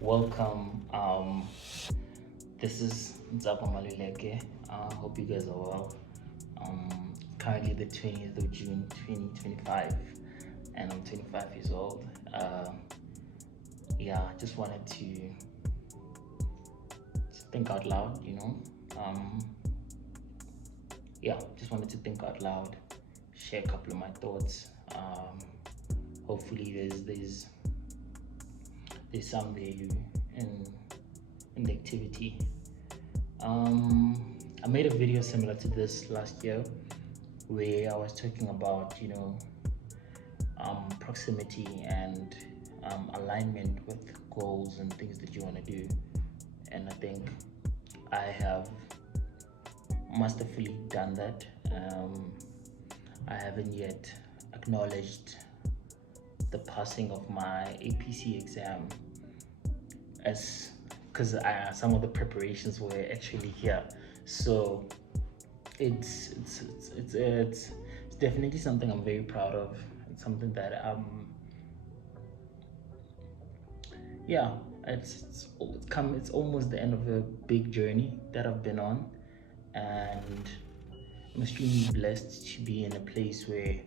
Welcome. This is Nzapa Maluleke. Hope you guys are well. Currently the 20th of June 2025, and I'm 25 years old. Yeah, just wanted to think out loud, Yeah, just wanted to think out loud, share a couple of my thoughts. Hopefully, there's some value in the activity. I made a video similar to this last year where I was talking about, proximity and alignment with goals and things that you want to do. And I think I have masterfully done that. I haven't yet acknowledged the passing of my APC exam, as because some of the preparations were actually here. So it's definitely something I'm very proud of. It's something that yeah, it's almost the end of a big journey that I've been on, and I'm extremely blessed to be in a place where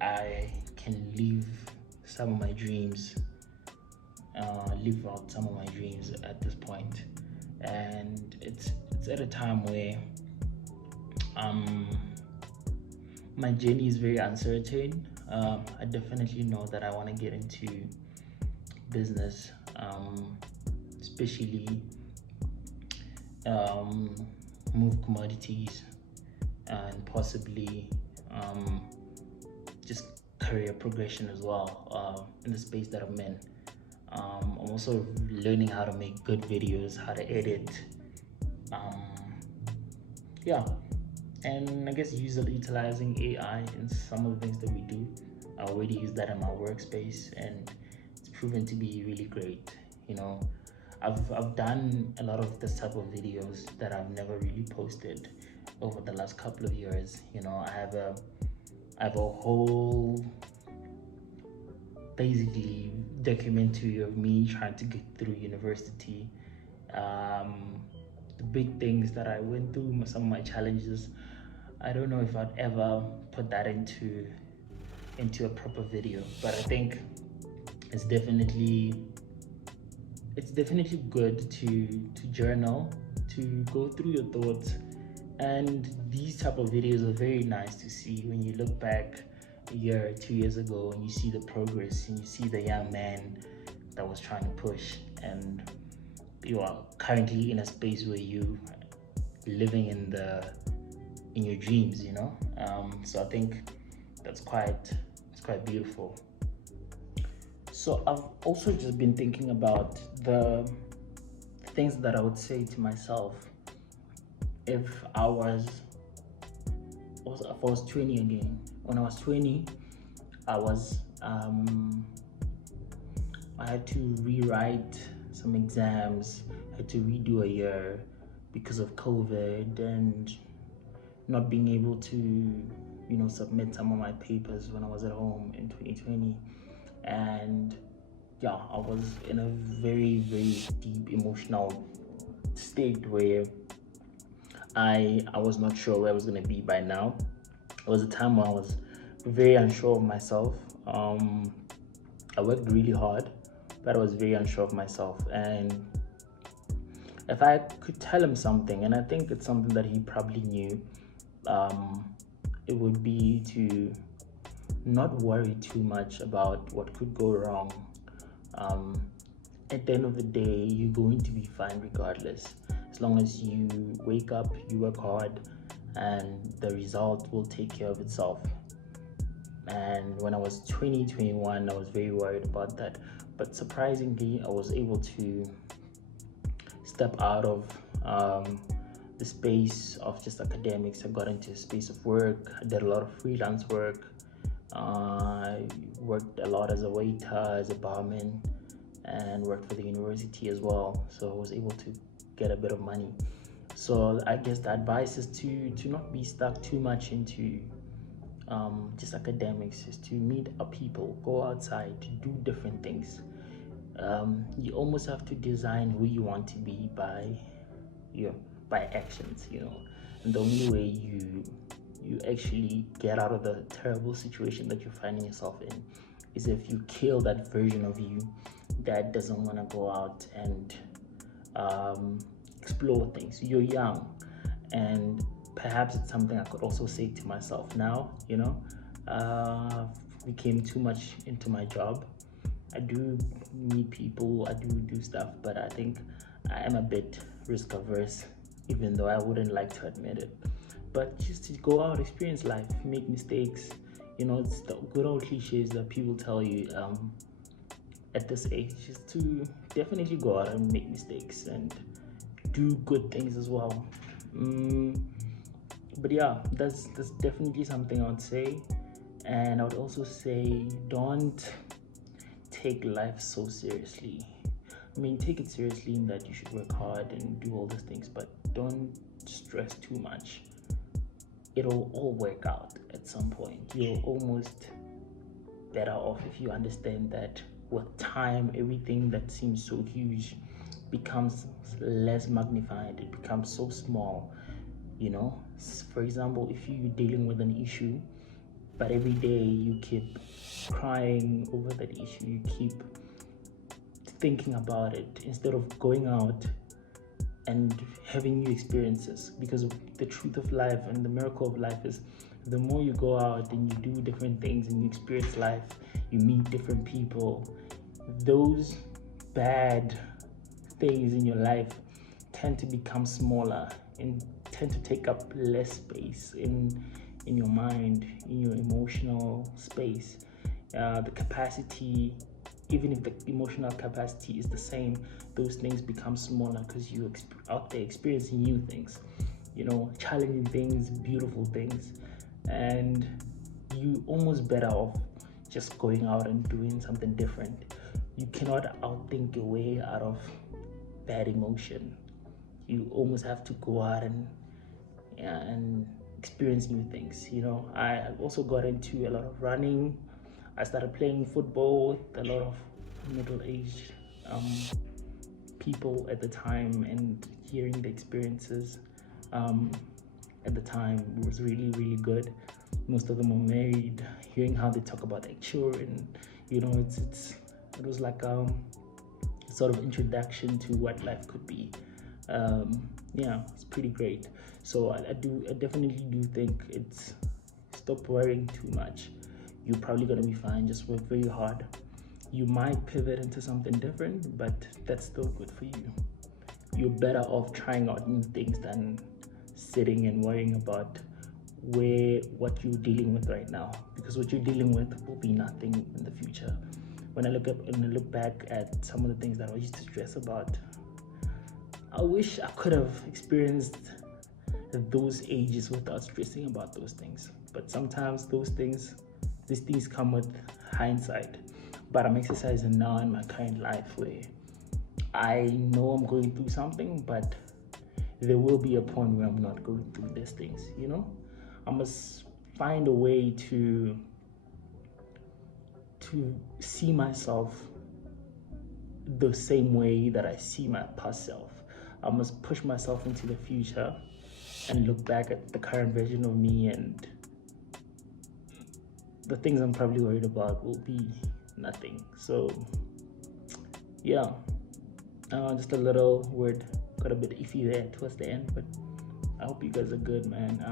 I can live out some of my dreams at this point. And it's at a time where my journey is very uncertain. I definitely know that I want to get into business, especially move commodities and possibly just career progression as well in the space that I'm in. I'm also learning how to make good videos, how to edit. Um, yeah, and I guess utilizing AI in some of the things that we do. I already use that in my workspace, and it's proven to be really great. You know, I've done a lot of this type of videos that I've never really posted over the last couple of years. I have a whole basically documentary of me trying to get through university, the big things that I went through, some of my challenges. I don't know if I'd ever put that into a proper video, but I think it's definitely it's definitely good to journal, to go through your thoughts. And these type of videos are very nice to see when you look back a year, 2 years ago, and you see the progress and you see the young man that was trying to push, and you are currently in a space where you living in your dreams, so I think that's quite it's quite beautiful. So I've also just been thinking about the things that I would say to myself if if I was 20 again. When I was 20, I was I had to rewrite some exams, had to redo a year because of COVID and not being able to, submit some of my papers when I was at home in 2020. And yeah, I was in a very, very deep emotional state where I was not sure where I was going to be by now. It was a time where I was very unsure of myself. I worked really hard, but I was very unsure of myself. And if I could tell him something, and I think it's something that he probably knew, it would be to not worry too much about what could go wrong. At the end of the day, you're going to be fine regardless. As long as you wake up, you work hard, and the result will take care of itself. And when I was 21, I was very worried about that. But surprisingly, I was able to step out of the space of just academics. I got into a space of work. I did a lot of freelance work. I worked a lot as a waiter, as a barman, and worked for the university as well. So I was able to get a bit of money. So I guess the advice is to not be stuck too much into just academics, is to meet up people, go outside, to do different things. You almost have to design who you want to be by your by actions, and the only way you actually get out of the terrible situation that you're finding yourself in is if you kill that version of you that doesn't want to go out and explore things. You're young, and perhaps it's something I could also say to myself now. Became too much into my job. I do meet people, I do stuff, but I think I am a bit risk averse, even though I wouldn't like to admit it. But just to go out, experience life, make mistakes. It's the good old cliches that people tell you at this age, just to definitely go out and make mistakes and do good things as well. But yeah, that's definitely something I would say. And I would also say, don't take life so seriously. I mean, take it seriously in that you should work hard and do all these things, but don't stress too much. It'll all work out at some point. You're almost better off if you understand that with time, everything that seems so huge becomes less magnified. It becomes so small. For example, if you're dealing with an issue, but every day you keep crying over that issue, you keep thinking about it instead of going out and having new experiences. Because the truth of life and the miracle of life is, the more you go out and you do different things and you experience life, you meet different people, those bad things in your life tend to become smaller and tend to take up less space in your mind, in your emotional space. The capacity, even if the emotional capacity is the same, those things become smaller because you're out there experiencing new things, challenging things, beautiful things, and you almost better off just going out and doing something different. You cannot outthink your way out of bad emotion. You almost have to go out and experience new things. I also got into a lot of running. I started playing football with a lot of middle-aged people at the time, and hearing the experiences at the time was really, really good. Most of them were married. Hearing how they talk about their children, it was like a sort of introduction to what life could be. It's pretty great. So I definitely do think it's stop worrying too much. You're probably gonna be fine. Just work very hard. You might pivot into something different, but that's still good for you. You're better off trying out new things than sitting and worrying about what you're dealing with right now, because what you're dealing with will be nothing in the future. When I look back at some of the things that I used to stress about, I wish I could have experienced those ages without stressing about those things. But sometimes these things come with hindsight. But I'm exercising now in my current life where I know I'm going through something, but there will be a point where I'm not going through these things. I must find a way to see myself the same way that I see my past self. I must push myself into the future and look back at the current version of me, and the things I'm probably worried about will be nothing. So yeah, just a little word, got a bit iffy there towards the end, but I hope you guys are good, man.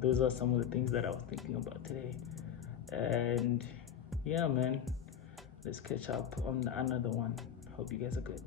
Those are some of the things that I was thinking about today. And yeah, man, let's catch up on another one. Hope you guys are good.